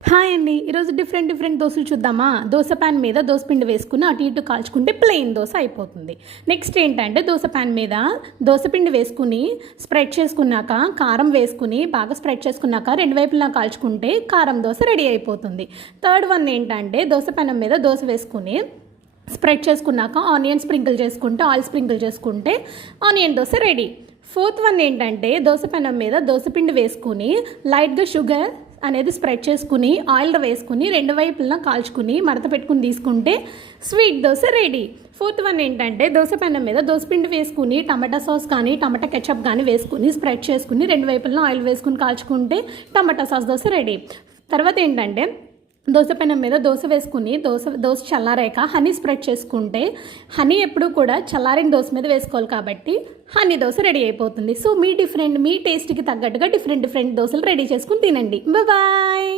Hi అండి. ఈరోజు different దోశలు చూద్దామా. దోశ ప్యాన్ మీద దోశ పిండి వేసుకుని అటు ఇటు కాల్చుకుంటే ప్లెయిన్ దోశ అయిపోతుంది. నెక్స్ట్ ఏంటంటే దోశ ప్యాన్ మీద దోశ పిండి వేసుకుని స్ప్రెడ్ చేసుకున్నాక కారం వేసుకుని బాగా స్ప్రెడ్ చేసుకున్నాక రెండు వైపులా కాల్చుకుంటే కారం దోశ రెడీ అయిపోతుంది. థర్డ్ వన్ ఏంటంటే దోశ ప్యాన్ మీద దోశ వేసుకుని స్ప్రెడ్ చేసుకున్నాక ఆనియన్ స్ప్రింకిల్ చేసుకుంటే ఆయిల్ స్ప్రింకిల్ చేసుకుంటే onion dosa ready. Fourth one ఏంటంటే దోశ పెనం మీద దోశ పిండి వేసుకుని లైట్గా షుగర్ అనేది స్ప్రెడ్ చేసుకుని ఆయిల్ వేసుకుని రెండు వైపులా కాల్చుకుని మడత పెట్టుకుని తీసుకుంటే sweet dosa ready. Fourth one ఏంటంటే దోశ పెనం మీద దోశ పిండి వేసుకుని టమాటా సాస్ కానీ టమాటా కెచప్ కానీ వేసుకుని స్ప్రెడ్ చేసుకుని రెండు వైపులా ఆయిల్ వేసుకుని కాల్చుకుంటే టమాటా సాస్ దోశ రెడీ. తర్వాత ఏంటంటే దోశ పెనం మీద దోశ వేసుకుని దోశ చల్లారాక హనీ స్ప్రెడ్ చేసుకుంటే హనీ ఎప్పుడు కూడా చల్లారిన దోశ మీద వేసుకోవాలి కాబట్టి హనీ దోశ రెడీ అయిపోతుంది. సో మీ టేస్ట్కి తగ్గట్టుగా డిఫరెంట్ దోశలు రెడీ చేసుకుని తినండి. బాయ్.